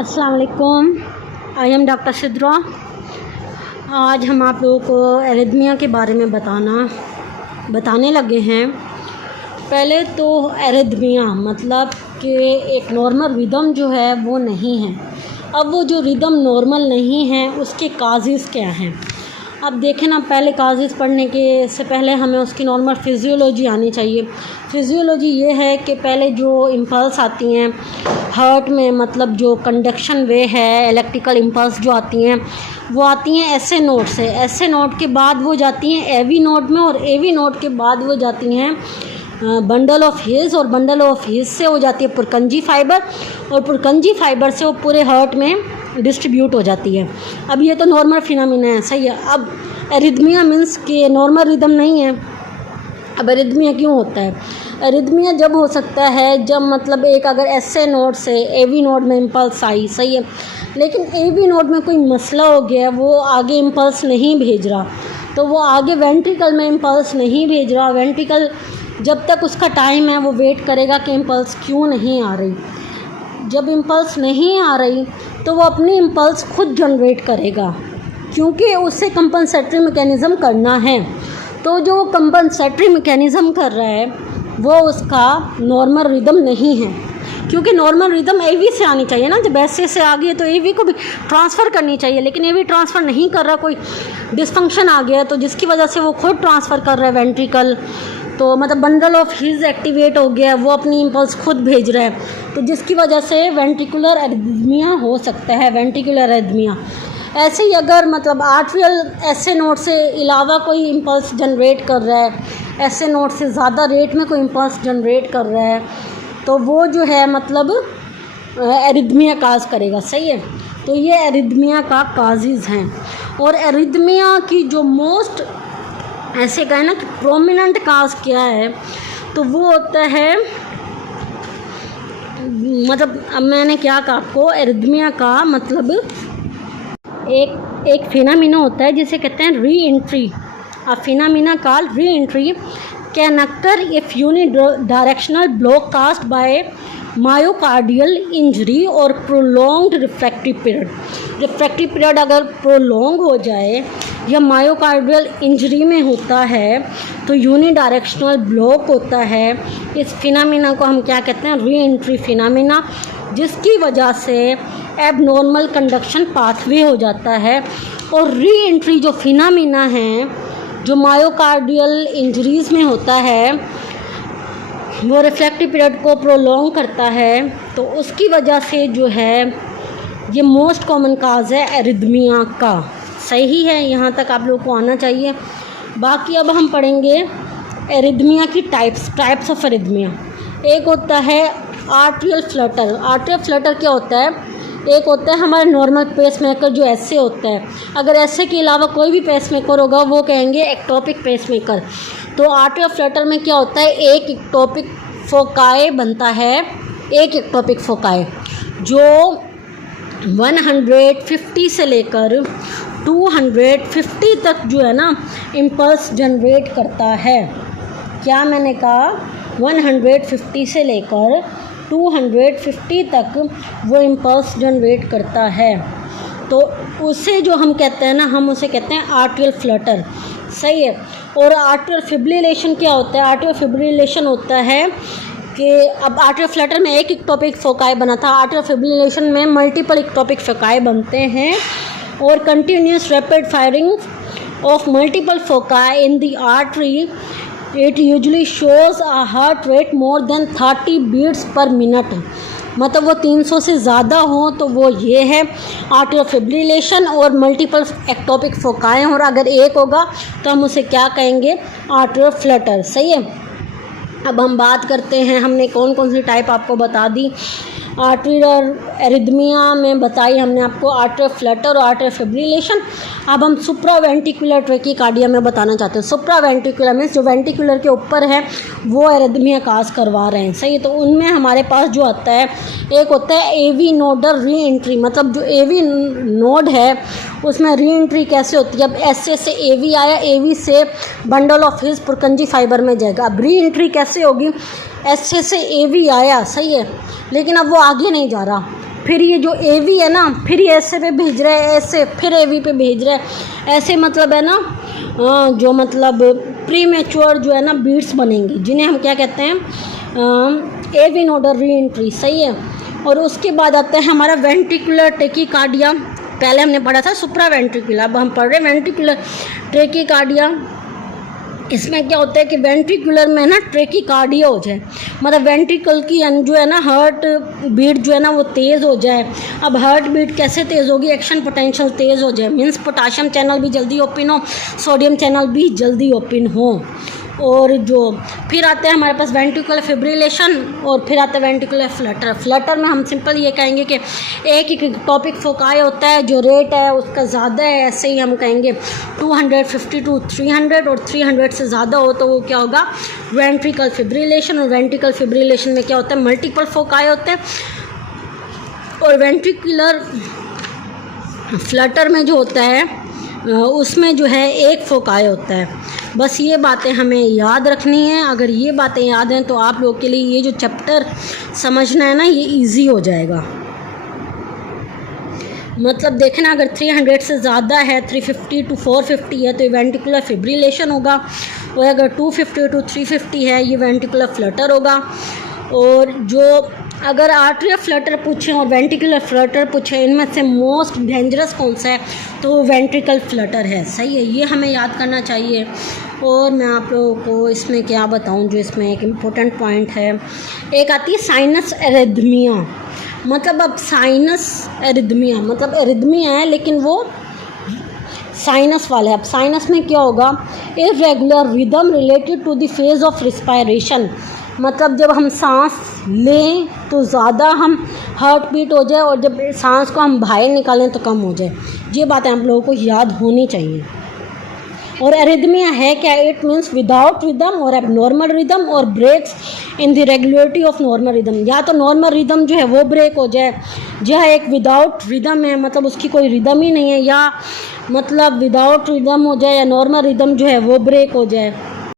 अस्सलाम वालेकुम। I am doctor Sidra. आज हम आप लोगों को एरिथमिया के बारे में बताने लगे हैं। पहले तो एरिथमिया मतलब कि एक नॉर्मल रिदम जो है वो नहीं है। अब वो जो रिदम नॉर्मल नहीं है उसके काजेज़ क्या हैं। अब देखें ना, पहले काजेज़ पढ़ने के से पहले हमें उसकी नॉर्मल फिजियोलॉजी आनी चाहिए। फिजियोलॉजी ये है कि पहले जो इम्पल्स आती हैं हार्ट में, मतलब जो कंडक्शन वे है, इलेक्ट्रिकल इम्पल्स जो आती हैं वो आती हैं एसए नोड से। एसए नोड के बाद वो जाती हैं एवी नोड में, और एवी नोड के बाद वो जाती हैं बंडल ऑफ हिल्स, और बंडल ऑफ हिल्स से हो जाती है पुरकंजी फाइबर, और पुरकंजी फाइबर से वो पूरे हार्ट में डिस्ट्रीब्यूट हो जाती है। अब ये तो नॉर्मल फिनोमेना है, सही है। अब एरिथमिया मीन्स कि नॉर्मल रिदम नहीं है। अब एरिथमिया क्यों होता है? एरिथमिया जब हो सकता है जब मतलब एक अगर एसए नोड से एवी नोड में इम्पल्स आई, सही है, लेकिन एवी नोड में कोई मसला हो गया, वो आगे इम्पल्स नहीं भेज रहा, तो वो आगे वेंट्रिकल में इम्पल्स नहीं भेज रहा। वेंट्रिकल जब तक उसका टाइम है वो वेट करेगा कि इम्पल्स क्यों नहीं आ रही। जब इम्पल्स नहीं आ रही तो वो अपनी इम्पल्स खुद जनरेट करेगा, क्योंकि उससे कंपनसेटरी मैकेनिज़्म करना है। तो जो कंपनसेटरी मैकेनिज़्म कर रहा है वो उसका नॉर्मल रिदम नहीं है, क्योंकि नॉर्मल रिदम एवी से आनी चाहिए ना। जब एसए से आ गई तो एवी को भी ट्रांसफ़र करनी चाहिए, लेकिन एवी ट्रांसफ़र नहीं कर रहा, कोई डिसफंक्शन आ गया तो जिसकी वजह से वो खुद ट्रांसफ़र कर रहा है वेंट्रिकल। तो मतलब बंडल ऑफ हिल्स एक्टिवेट हो गया, वो अपनी इम्पल्स खुद भेज रहा है, तो जिसकी वजह से वेंट्रिकुलर एरिथमिया हो सकता है। वेंट्रिकुलर एरिथमिया ऐसे ही अगर मतलब आर्ट्रियल एसए नोड से अलावा कोई इम्पल्स जनरेट कर रहा है, एसए नोड से ज़्यादा रेट में कोई इम्पल्स जनरेट कर रहा है, तो वो जो है मतलब एरिथमिया काज करेगा, सही है। तो ये एरिथमिया का काजेज़ हैं। और एरिथमिया की जो मोस्ट ऐसे कहें ना कि प्रोमिनेंट काज क्या है, तो वो होता है मतलब अब मैंने क्या कहा आपको, एरिथमिया का मतलब एक फिनोमेना होता है जिसे कहते हैं reentry. A phenomena called reentry can occur if unidirectional block caused by myocardial injury और prolonged refractory period. Refractory period अगर प्रोलॉन्ग हो जाए या मायोकार्डियल इंजरी में होता है तो यूनिडायरेक्शनल ब्लॉक होता है। इस फिनोमेना को हम क्या कहते हैं? री एंट्री फिनोमेना, जिसकी वजह से एबनॉर्मल कंडक्शन पाथवे हो जाता है। और री एंट्री जो फिनोमेना है जो मायोकार्डियल इंजरीज़ में होता है वो रिफ्रैक्टिव पीरियड को प्रोलॉन्ग करता है, तो उसकी वजह से जो है ये मोस्ट कॉमन काज है एरिथमिया का। सही है, यहाँ तक आप लोगों को आना चाहिए। बाकी अब हम पढ़ेंगे एरिथमिया की टाइप्स ऑफ एरिथमिया। एक होता है आर्ट्रियल फ्लटर। आर्ट्रियल फ्लटर क्या होता है? एक होता है हमारा नॉर्मल पेसमेकर जो ऐसे होता है, अगर ऐसे के अलावा कोई भी पेसमेकर होगा वो कहेंगे एक्टोपिक पेसमेकर। तो आर्ट्रियल फ्लटर में क्या होता है, एक एक्टोपिक फोकाई बनता है, एक एक्टोपिक फोकाई जो 150 से लेकर 250 तक जो है ना इम्पल्स जनरेट करता है। क्या मैंने कहा? 150 से लेकर 250 तक वो इम्पल्स जनरेट करता है, तो उसे जो हम कहते हैं ना, हम उसे कहते हैं आर्ट्रियल फ्लटर, सही है। और आर्ट्रियल फिब्रिलेशन क्या होता है? आर्ट्रियल फिब्रिलेशन होता है कि अब आर्ट्रियल फ्लटर में एक एक्टोपिक फोकाई बना था, आर्ट्रियल फिब्रिलेशन में मल्टीपल एक्टोपिक फोकाई बनते हैं, और continuous rapid firing of multiple foci in the artery. It usually shows a heart rate more than 30 beats per minute, मतलब वो 300 से ज़्यादा हो तो वो ये है आर्ट्रियल फिब्रिलेशन और मल्टीपल एक्टोपिक फोकाई। और अगर एक होगा तो हम उसे क्या कहेंगे? आर्ट्रियल फ्लटर, सही है। अब हम बात करते हैं, हमने कौन कौन सी टाइप आपको बता दी। आर्ट्रियल एरिथमिया में बताई हमने आपको आर्ट्रियल फ्लटर और आर्ट्रियल फिब्रिलेशन। अब हम सुप्रावेंट्रिकुलर ट्रैकीकार्डिया में बताना चाहते हैं। सुप्रावेंट्रिकुलर मीन्स जो वेंट्रिकुलर के ऊपर है वो एरिथमिया काज करवा रहे हैं, सही है। तो उनमें हमारे पास जो आता है, एक होता है एवी नोडल री एंट्री, मतलब जो एवी नोड है उसमें री एंट्री कैसे होती है? अब एसए से एवी आया, एवी से बंडल ऑफ हिल्स पुरकंजी फाइबर में जाएगा। अब री एंट्री कैसे होगी? एसए से एवी आया, सही है, लेकिन अब वो आगे नहीं जा रहा, फिर ये जो AV है ना, फिर ये ऐसे पे भेज रहा है, ऐसे फिर AV पे भेज रहा है, ऐसे मतलब है ना जो मतलब प्री मैच्योर जो है ना बीट्स बनेंगी, जिन्हें हम क्या कहते हैं AV नोडल री एंट्री, सही है। और उसके बाद आता है हमारा वेंट्रिकुलर टेकिकार्डिया। पहले हमने पढ़ा था सुप्रा वेंट्रिकुलर, अब हम पढ़ रहे हैं वेंट्रिकुलर टेकिकार्डिया। इसमें क्या होता है कि वेंट्रिकुलर में ना ट्रेकिकार्डिया हो जाए, मतलब वेंट्रिकल की जो है ना हार्ट बीट जो है ना वो तेज़ हो जाए। अब हार्ट बीट कैसे तेज़ होगी, एक्शन पोटेंशियल तेज़ हो जाए, मीन्स पोटाशियम चैनल भी जल्दी ओपन हो, सोडियम चैनल भी जल्दी ओपन हो। और जो फिर आते हैं हमारे पास वेंट्रिकुलर फिब्रिलेशन, और फिर आता है वेंट्रिकुलर फ्लटर। फ्लटर में हम सिंपल ये कहेंगे कि एक एक टॉपिक फोकाई होता है, जो रेट है उसका ज़्यादा है, ऐसे ही हम कहेंगे 250 to 300, और 300 से ज़्यादा हो तो वो क्या होगा वेंट्रिकल फिब्रिलेशन। और वेंट्रिकल फिब्रिलेशन में क्या होता है मल्टीपल फोकाई होते हैं। और वेंट्रिकुलर फ्लटर में जो होता है उसमें जो है एक फोकाई होता है। बस ये बातें हमें याद रखनी है। अगर ये बातें याद हैं तो आप लोग के लिए ये जो चैप्टर समझना है ना ये इजी हो जाएगा। मतलब देखना, अगर 300 से ज़्यादा है, 350 to 450 है तो ये वेंट्रिकुलर फिब्रिलेशन होगा, और अगर 250 to 350 है ये वेंट्रिकुलर फ्लटर होगा। और जो अगर आर्टरियल फ्लटर पूछें और वेंट्रिकुलर फ्लटर पूछें, इनमें से मोस्ट डेंजरस कौन सा है तो वो वेंट्रिकल फ्लटर है, सही है, ये हमें याद करना चाहिए। और मैं आप लोगों को इसमें क्या बताऊं, जो इसमें एक इम्पोर्टेंट पॉइंट है, एक आती है साइनस एरिथमिया। मतलब अब साइनस एरिथमिया मतलब एरिथमिया है लेकिन वो साइनस वाला है। अब साइनस में क्या होगा, irregular rhythm related to the phase of respiration. मतलब जब हम सांस लें तो ज़्यादा हम हार्ट बीट हो जाए, और जब सांस को हम बाहर निकालें तो कम हो जाए। ये बातें आप लोगों को याद होनी चाहिए। और एरिथमिया है क्या, इट मीन्स विदाउट रिदम और एबनॉर्मल रिदम और breaks in the regularity of normal rhythm. या तो नॉर्मल रिदम जो है वो ब्रेक हो जाए, या एक विदाउट रिदम है मतलब उसकी कोई रिदम ही नहीं है, या मतलब विदाउट रिदम हो जाए, या नॉर्मल रिदम जो है वो ब्रेक हो जाए।